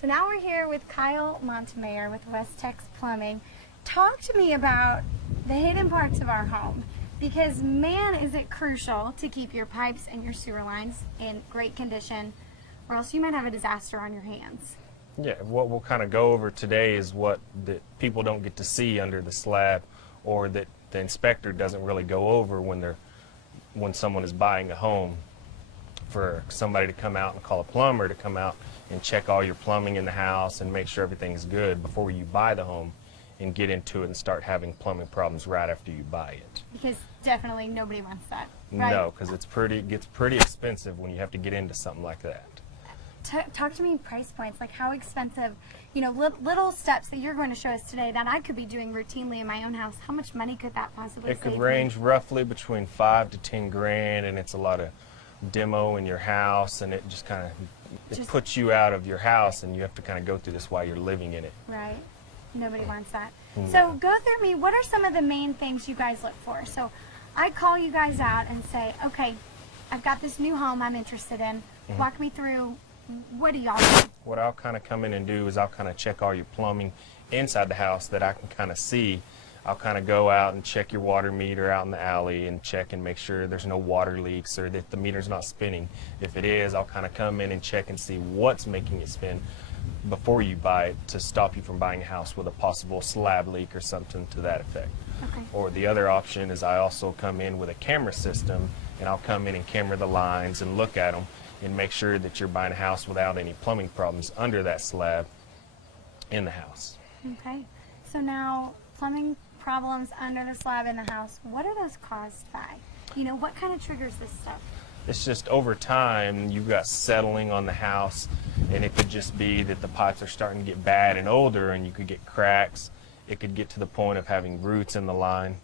So now we're here with Kyle Montemayor with WesTech Plumbing. Talk to me about the hidden parts of our home, because man, is it crucial to keep your pipes and your sewer lines in great condition, or else you might have a disaster on your hands. Yeah, what we'll kind of go over today is what the people don't get to see under the slab, or that the inspector doesn't really go over when someone is buying a home, for somebody to come out and call a plumber to come out and check all your plumbing in the house and make sure everything's good before you buy the home and get into it and start having plumbing problems right after you buy it. Because definitely nobody wants that, right? No, because it gets pretty expensive when you have to get into something like that. Talk to me price points, like how expensive, you know, little steps that you're going to show us today that I could be doing routinely in my own house. How much money could that possibly save? It could range roughly between $5 to $10 grand, and it's a lot of demo in your house, and it just kind of puts you out of your house, and you have to kind of go through this while you're living in it. Right. Nobody wants that. No. So go through me. What are some of the main things you guys look for? So I call you guys out and say, okay, I've got this new home I'm interested in. Walk me through. What do y'all do? What I'll kind of come in and do is I'll kind of check all your plumbing inside the house that I can kind of see. I'll kind of go out and check your water meter out in the alley and check and make sure there's no water leaks or that the meter's not spinning. If it is, I'll kind of come in and check and see what's making it spin before you buy it, to stop you from buying a house with a possible slab leak or something to that effect. Okay. Or the other option is I also come in with a camera system, and I'll come in and camera the lines and look at them and make sure that you're buying a house without any plumbing problems under that slab in the house. Okay. So now, plumbing problems under the slab in the house, what are those caused by? You know, what kind of triggers this stuff? It's just over time you've got settling on the house, and it could just be that the pipes are starting to get bad and older, and you could get cracks. It could get to the point of having roots in the line.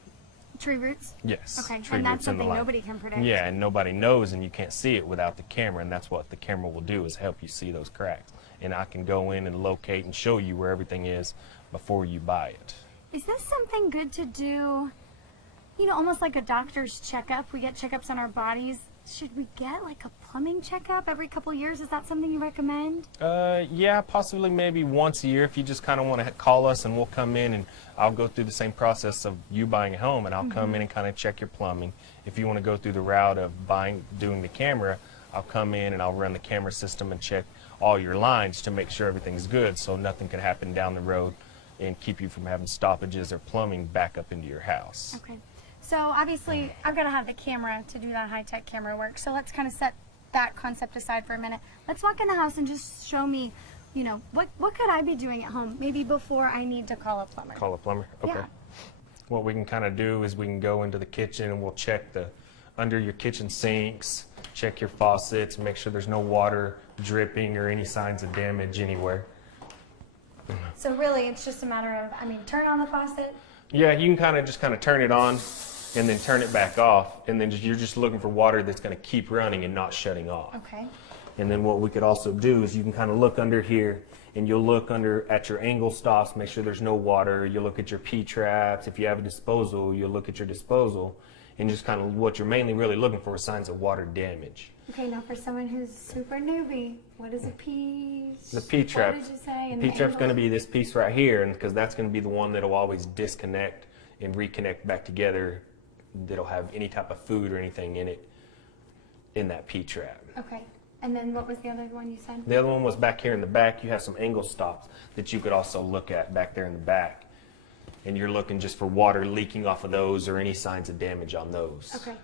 Tree roots? Yes. Okay, tree and that's roots in the something line. nobody can predict. Yeah, and nobody knows, and you can't see it without the camera, and that's what the camera will do, is help you see those cracks. And I can go in and locate and show you where everything is before you buy it. Is this something good to do, you know, almost like a doctor's checkup? We get checkups on our bodies. Should we get like a plumbing checkup every couple of years? Is that something you recommend? Yeah, possibly maybe once a year if you just kind of want to call us, and we'll come in and I'll go through the same process of you buying a home, and I'll come in and kind of check your plumbing. If you want to go through the route of doing the camera, I'll come in and I'll run the camera system and check all your lines to make sure everything's good, so nothing could happen down the road and keep you from having stoppages or plumbing back up into your house. Okay. So obviously I've got to have the camera to do that high-tech camera work. So let's kind of set that concept aside for a minute. Let's walk in the house and just show me, you know, what could I be doing at home maybe before I need to call a plumber? Call a plumber? Okay. Yeah. What we can kind of do is we can go into the kitchen and we'll check under your kitchen sinks, check your faucets, make sure there's no water dripping or any signs of damage anywhere. So really it's just a matter of, I mean, turn on the faucet. Yeah, you can just kind of turn it on and then turn it back off, and then you're just looking for water that's going to keep running and not shutting off. Okay. And then what we could also do is you can kind of look under here, and you'll look at your angle stops, make sure there's no water. You'll look at your P-traps. If you have a disposal, you'll look at your disposal, and just kind of what you're mainly really looking for is signs of water damage. Okay, now for someone who's super newbie, what is a P? The P-trap. What did you say? The P-trap's going to be this piece right here, and because that's going to be the one that'll always disconnect and reconnect back together. That'll have any type of food or anything in it in that P-trap. Okay. And then what was the other one you said? The other one was back here in the back. You have some angle stops that you could also look at back there in the back. And you're looking just for water leaking off of those or any signs of damage on those. Okay.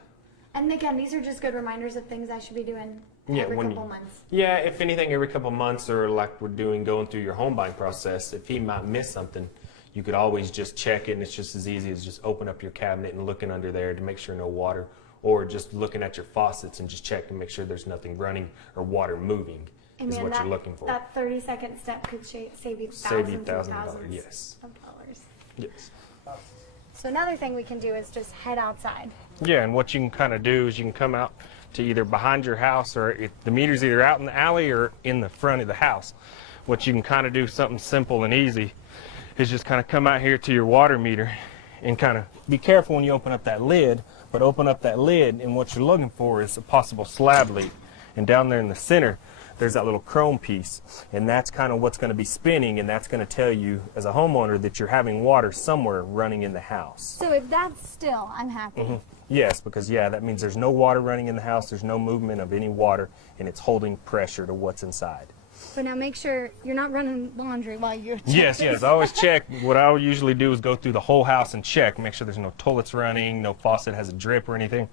And again, these are just good reminders of things I should be doing every couple months. Yeah, if anything, every couple months, or like we're going through your home buying process, if he might miss something, you could always just check it, and it's just as easy as just open up your cabinet and looking under there to make sure no water, or just looking at your faucets and just check and make sure there's nothing running or water moving. And is man, what you're looking for. That 30-second step could save you $1,000 thousands yes. of dollars. Yes. So another thing we can do is just head outside. Yeah, and what you can kind of do is you can come out to either behind your house, or the meter's either out in the alley or in the front of the house. What you can kind of do, something simple and easy, is just kind of come out here to your water meter and kind of be careful when you open up that lid, but open up that lid, and what you're looking for is a possible slab leak. And down there in the center, there's that little chrome piece, and that's kind of what's going to be spinning, and that's going to tell you as a homeowner that you're having water somewhere running in the house. So if that's still, I'm happy. Yes, because that means there's no water running in the house, there's no movement of any water, and it's holding pressure to what's inside. But now make sure you're not running laundry while you're checking. Yes, I always check. What I would usually do is go through the whole house and check, make sure there's no toilets running, no faucet has a drip or anything.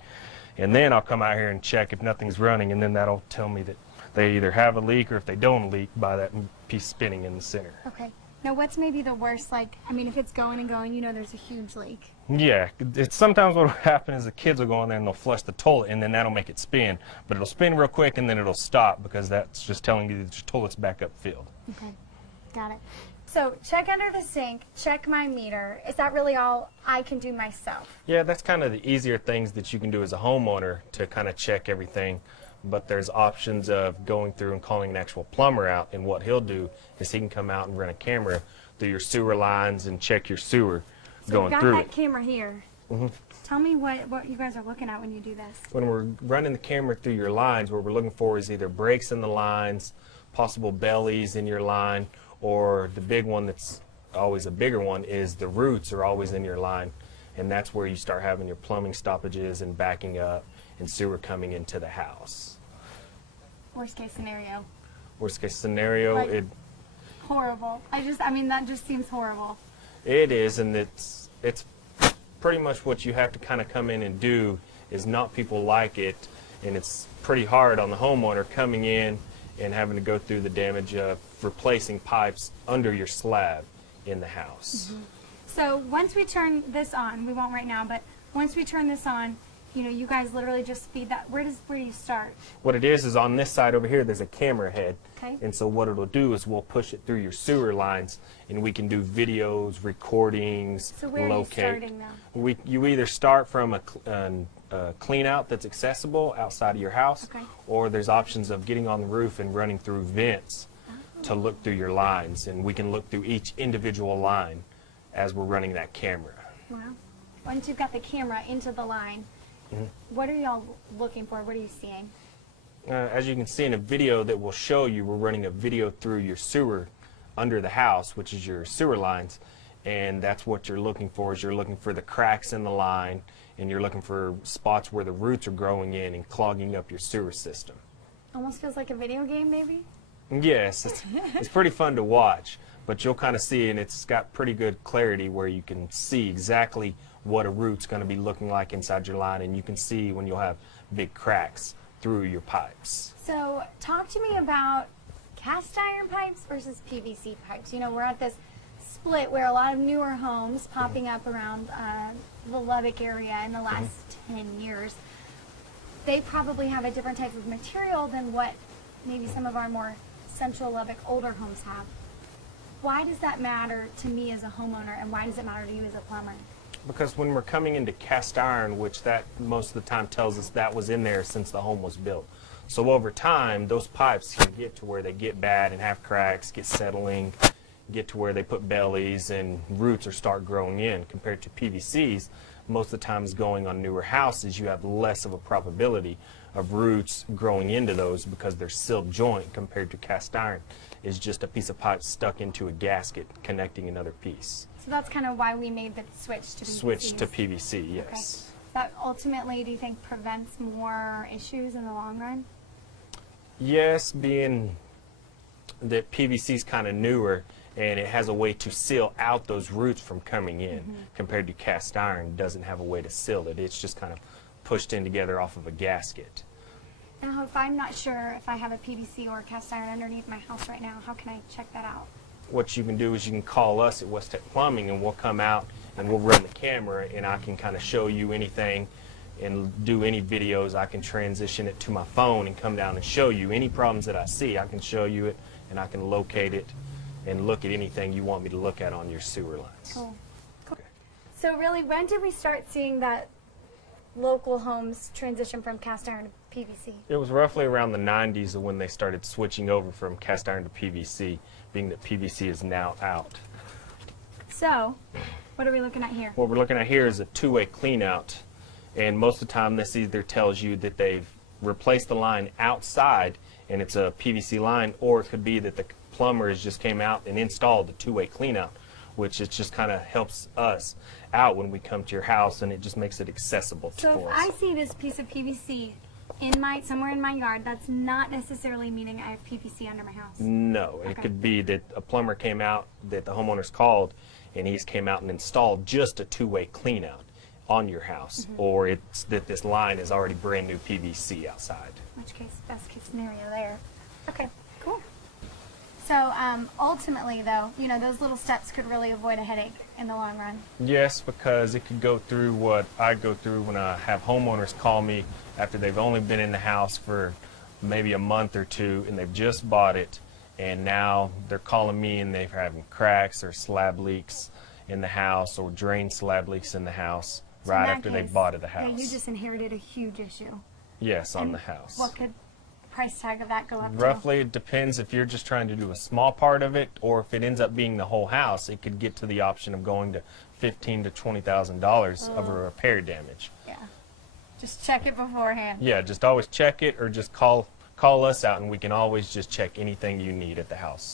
And then I'll come out here and check if nothing's running, and then that'll tell me that they either have a leak or if they don't leak by that piece spinning in the center. Okay. Now what's maybe the worst, like, I mean, if it's going and going, there's a huge leak. Yeah, it's sometimes what will happen is the kids will go in there and they'll flush the toilet, and then that'll make it spin. But it'll spin real quick and then it'll stop because that's just telling you that your toilet's back up filled. Okay, got it. So check under the sink, check my meter. Is that really all I can do myself? Yeah, that's kind of the easier things that you can do as a homeowner to kind of check everything. But there's options of going through and calling an actual plumber out, and what he'll do is he can come out and run a camera through your sewer lines and check your sewer going through it. So we've got that camera here. Tell me what you guys are looking at when you do this. When we're running the camera through your lines, what we're looking for is either breaks in the lines, possible bellies in your line, or the big one that's always a bigger one is the roots are always in your line, and that's where you start having your plumbing stoppages and backing up and sewer coming into the house. Worst case scenario. Worst case scenario, Like, horrible. I mean, that just seems horrible. it is, and it's pretty much what you have to kind of come in and do is not people like it, and it's pretty hard on the homeowner coming in and having to go through the damage of replacing pipes under your slab in the house. So once we turn this on, we won't right now, but once we turn this on, you guys literally just feed that. Where do you start? What it is on this side over here, there's a camera head. Okay. And so what it'll do is we'll push it through your sewer lines, and we can do videos, recordings, So where locate. are you starting now? You either start from a clean out that's accessible outside of your house, Okay. or there's options of getting on the roof and running through vents to look through your lines, and we can look through each individual line as we're running that camera. Wow. Once you've got the camera into the line, what are y'all looking for? What are you seeing? As you can see in a video that will show you, we're running a video through your sewer under the house, which is your sewer lines, and that's what you're looking for. Is you're looking for the cracks in the line, and you're looking for spots where the roots are growing in and clogging up your sewer system. Almost feels like a video game, maybe? Yes, it's pretty fun to watch, but you'll kind of see, and it's got pretty good clarity where you can see exactly what a root's going to be looking like inside your line, and you can see when you'll have big cracks through your pipes. So talk to me about cast iron pipes versus PVC pipes. We're at this split where a lot of newer homes popping up around the Lubbock area in the last 10 years, they probably have a different type of material than what maybe some of our more central Lubbock older homes have. Why does that matter to me as a homeowner, and why does it matter to you as a plumber? Because when we're coming into cast iron, which that most of the time tells us that was in there since the home was built. So over time, those pipes can get to where they get bad and have cracks, get settling, get to where they put bellies and roots or start growing in. Compared to PVCs, most of the times going on newer houses, you have less of a probability of roots growing into those because they're sealed joint, compared to cast iron is just a piece of pipe stuck into a gasket connecting another piece. So that's kind of why we made the switch to PVC. Switch to PVC, yes. Okay. That ultimately, do you think, prevents more issues in the long run? Yes, being that PVC is kind of newer and it has a way to seal out those roots from coming in, compared to cast iron doesn't have a way to seal it. It's just kind of pushed in together off of a gasket. Now, if I'm not sure if I have a PVC or a cast iron underneath my house right now, how can I check that out? what you can do is you can call us at WesTech Plumbing, and we'll come out and we'll run the camera, and I can kind of show you anything and do any videos. I can transition it to my phone and come down and show you any problems that I see. I can show you it, and I can locate it and look at anything you want me to look at on your sewer lines. Cool. Cool. So really, when did we start seeing that local homes transition from cast iron to PVC? It was roughly around the 90s when they started switching over from cast iron to PVC, being that PVC is now out. So, what are we looking at here? What we're looking at here is a two-way clean out, and most of the time this either tells you that they've replaced the line outside and it's a PVC line, or it could be that the plumber has just came out and installed the two-way clean out, which it just kind of helps us out when we come to your house, and it just makes it accessible So for if us. I see this piece of PVC somewhere in my yard, that's not necessarily meaning I have PVC under my house. No, it Okay. could be that a plumber came out, that the homeowners called, and he's came out and installed just a two-way clean out on your house, or it's that this line is already brand new PVC outside. Which case, best case scenario there. Okay, cool. So ultimately, though, you know, those little steps could really avoid a headache in the long run. Yes, because it could go through what I go through when I have homeowners call me after they've only been in the house for maybe a month or two, and they've just bought it, and now they're calling me and they're having cracks or slab leaks in the house, or drain slab leaks in the house So right in that after they case, bought the Yeah, house. you just inherited a huge issue. Yes, on And the house. What could price tag of that go up to? Roughly, it depends if you're just trying to do a small part of it, or if it ends up being the whole house, it could get to the option of going to $15,000 to $20,000 of a repair damage. Yeah. Just check it beforehand. Yeah, just always check it, or just call us out, and we can always just check anything you need at the house.